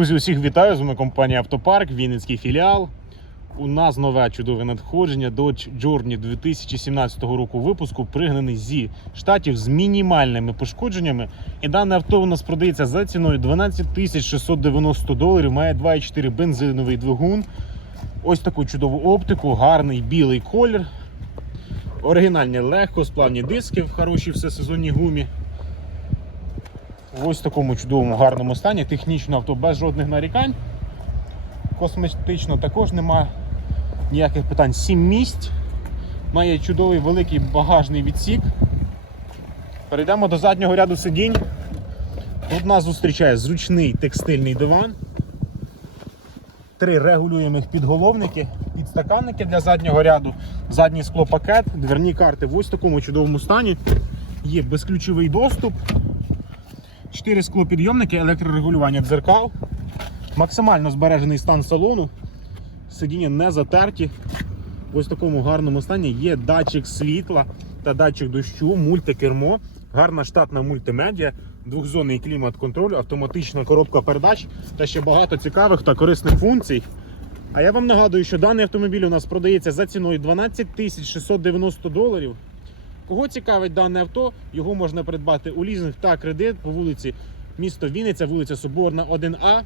Друзі, усіх вітаю! З вами компанія Автопарк, Вінницький філіал. У нас нове чудове надходження Dodge Journey 2017 року випуску, пригнаний зі штатів з мінімальними пошкодженнями. І дане авто у нас продається за ціною 12 690 доларів. Має 2,4 бензиновий двигун. Ось таку чудову оптику, гарний білий колір. Оригінальні легкосплавні диски в хорошій всесезонній гумі. В ось такому чудовому гарному стані. Технічно авто без жодних нарікань. Косметично також немає ніяких питань. 7 місць. Має чудовий великий багажний відсік. Перейдемо до заднього ряду сидінь. Тут нас зустрічає зручний текстильний диван. Три регулюємих підголовники, підстаканники для заднього ряду, задній склопакет, дверні карти в ось такому чудовому стані. Є безключовий доступ. 4 склопідйомники, електрорегулювання дзеркал, максимально збережений стан салону, сидіння не затерті. В ось такому гарному стані є датчик світла та датчик дощу, мультикермо, гарна штатна мультимедіа, двохзонний клімат-контроль, автоматична коробка передач та ще багато цікавих та корисних функцій. А я вам нагадую, що даний автомобіль у нас продається за ціною 12 690 доларів. Кого цікавить дане авто, його можна придбати у лізинг та кредит по вулиці місто Вінниця, вулиця Соборна, 1А.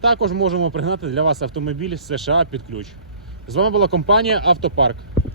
Також можемо пригнати для вас автомобіль з США під ключ. З вами була компанія Автопарк.